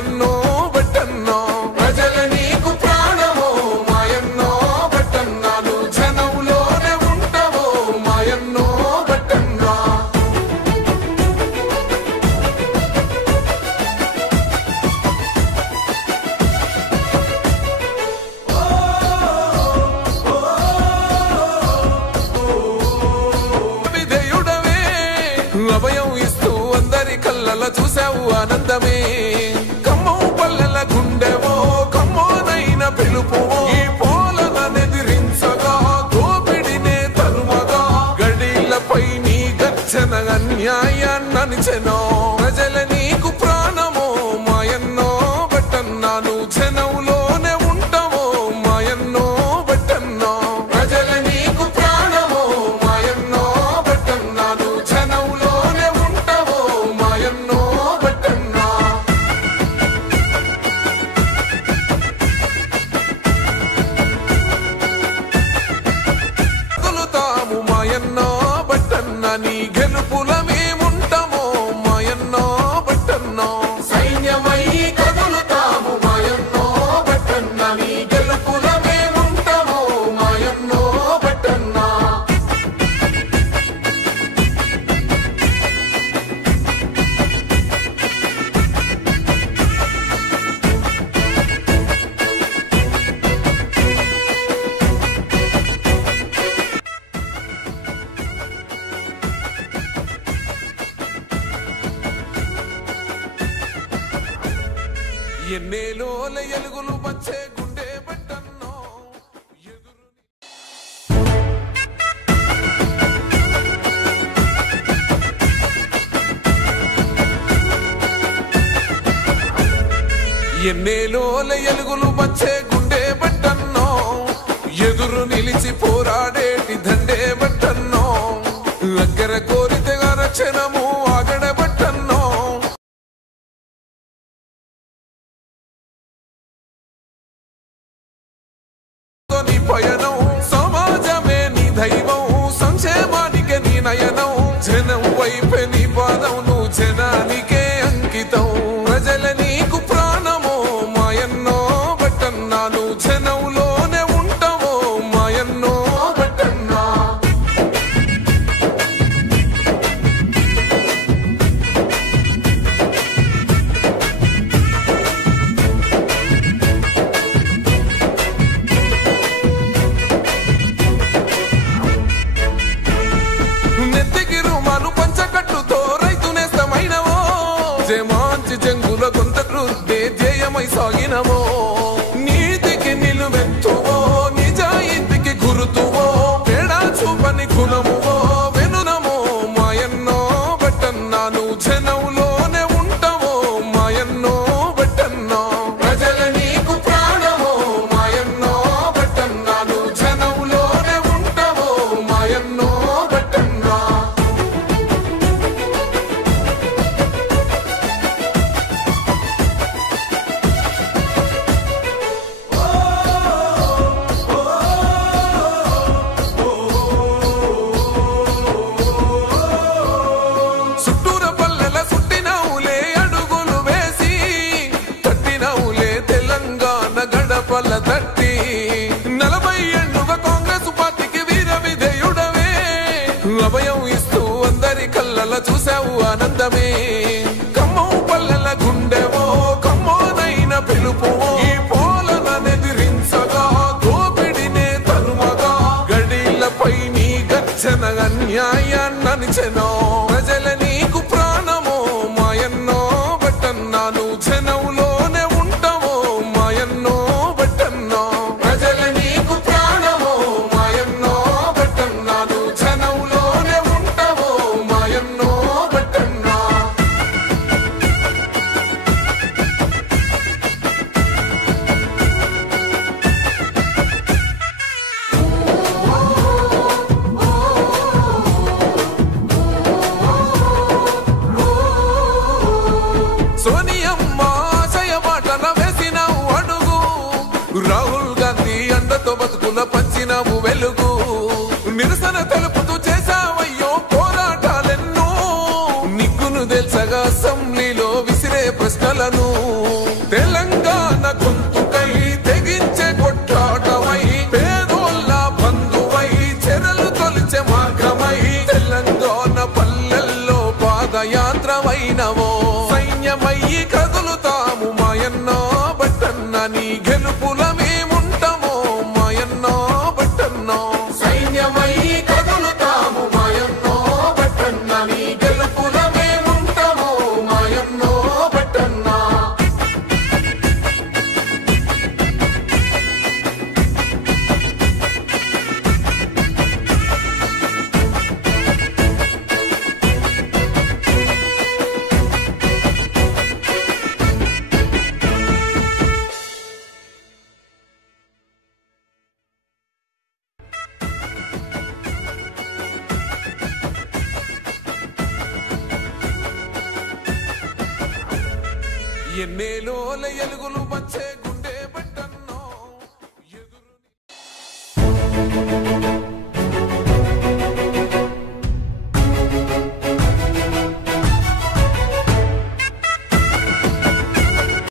మాయన్నో బట్టన్నో ప్రజల నీకు ప్రాణమో మాయన్నో బట్టన్నా నువ్వు జనంలోనే ఉంటావో మాయన్నో బట్టన్నా విధేయుడవే అభయం ఇస్తూ అందరి కళ్ళలో చూసావు ఆనందమే ఖమ్మం పల్లెల గుండెవో ఖమ్మోనైన పిలుపువో ఈ పోలనెదిరించగా దోపిడినే తరుమగా గడిలపై నీ గర్జన అన్యాయాన్ననిచెనో ప్రజల నీకు ప్రాణమో మాయన్నో బట్టన్నా నువ్వు జనంలోనే ఉంటావో మాయన్నో బట్టన్నో ప్రజల నీకు ప్రాణమో మాయన్నో బట్టన్నా నువ్వు జనంలోనే ఉంటావో మాయన్నో బట్టన్నా కదులుతాము మాయన్నో బట్టన్నా నీ గెలుపుల మేముంటామో మాయన్నో బట్టన్నో సైన్యమై కదులుతాము మాయన్నో బట్టన్నా నీ గెలుపుల మేముంటామో మాయన్నో బట్టన్నా ఎన్నేలోల ఎలుగులు వచ్చే గుండె బట్టన్నో ఎదురు ఎన్నేలోల ఎలుగులు వచ్చే గుండె బట్టన్నో ఎదురు నిలిచి పోరాడేటి దండే బట్టన్నో అగ్గర కోరితగా రక్షణము ఆగడ బట్టన్నో నీ పయనం సమాజమే నీ దైవం సంక్షేమానికే నీ నయనం జనం వైపే నీ పాదం నువ్వు జనానికే అంకితం ప్రజల నీకు ప్రాణమో మాయన్నో బట్టన్నా నువ్వు జనంలోనే ఉంటావో మాయన్నో బట్టన్నా నెత్తికి రుమాలు పంచకట్టుతో రైతు నేస్తమైనవో జమాంచి జంగుల గొంత కృద్దే ధ్యేయమై సాగినవో నీతికి నిలువెత్తువో నిజాయితీకి గురుతువో తేడా చూపని గుణమువో వెనునమో మాయన్నో బట్టన్నా నువ్వు జనంలోనే ఉంటావో మాయన్నో బట్టన్నో ప్రజల నీకు ప్రాణమో మాయన్నో బట్టన్నా నువ్వు జనంలోనే ఉంటావో మాయన్నో బట్టన్నా చుట్టూర పల్లెల సుట్టినవులే అడుగులు వేసి తట్టినవులే తెలంగాణ గడపల తట్టి 40 ఏళ్లుగా కాంగ్రెస్ పార్టీకి వీర విధేయుడవే అభయం ఇస్తూ అందరి కళ్ళలో చూసావు ఆనందమే ఖమ్మం పల్లెల గుండెవో ఖమ్మోనైన పిలుపువో ఈ పోలనెదిరించగా దోపిడినే తరుమగా గడిలపై నీ గర్జన అన్యాయాన్ననిచెనో ప్రజల నీకు ప్రాణమో మాయన్నో బట్టన్నా నువ్వు జనంలోనే ఉంటావో మాయన్నో బట్టన్నో ప్రజల నీకు ప్రాణమో మాయన్నో బట్టన్నా నువ్వు జనంలోనే ఉంటావో మాయన్నో బట్టన్నా సోనియమ్మ ఆశయ బాటల వేసినావు అడుగు రాహుల్ గాంధీ అండతో బతుకుల పంచినావు వెలుగు నిరసన తెలుపుతూ చేసావయ్యో పోరాటాలెన్నో నిగ్గును తెల్చగా అసెంబ్లీలో విసిరే ప్రశ్నలను కదులుతాము మాయన్నో బట్టన్న నీ గెలుపుల మేముంటామో మాయన్నో బట్టన్నో సైన్యమై కదులుతాము మాయన్నో బట్టన్న నీ గెలుపుల మేముంటామో మాయన్నో బట్టన్న ఎన్నేలోల ఎలుగులు వచ్చే గుండె బట్టన్నో ఎదురు